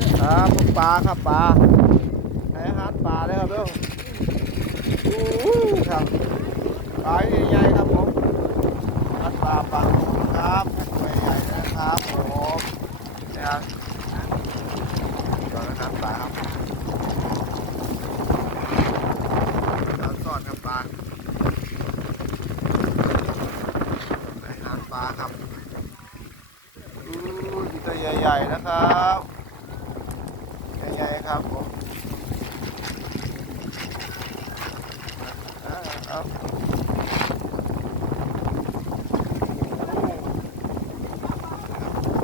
ครับปลาครับปลาให้อาหาปลาเลยครับเด้ออู้ครับปลาใหญ่ๆครับผมอาหารปลาปลาครับตัวใหญ่นะครับผมเนี่ยครับก่อนนะครับปลาครับน้ำซอสครับปลาให้อาหาปลาครับอู้ตัวใหญ่ๆนะครับ ใหญ่ครับผมเอา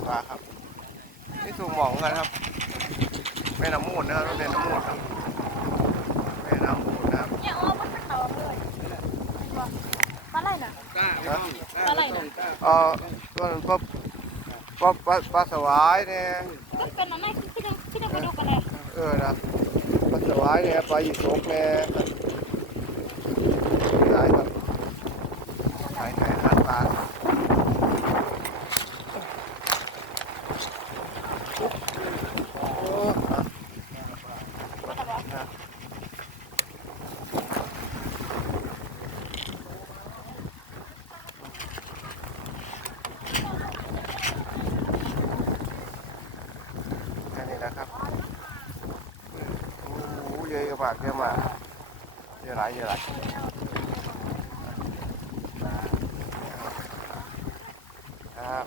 ปลาครับ นี่ถูกหมองกันครับแม่น้ำมูดนะครับแม่น้ำมูดครับแม่น้ำมูดนะครับเนี่ยอ๋อมันเป็นตอเลยปลาอะไรนะปลาอะไรนะเออส่วนปลาปลาปลาปลาสวายเนี่ยก็เป็นอันนั้นที่ยังที่ยังไปดูกันเลย เออนะปลาสวายเนี่ยปลาหยิบโกเนี่ยครับหลายครับหลายหลายอาหาปลาโอ้ ghê các bạn nhưng mà như lại như lại à.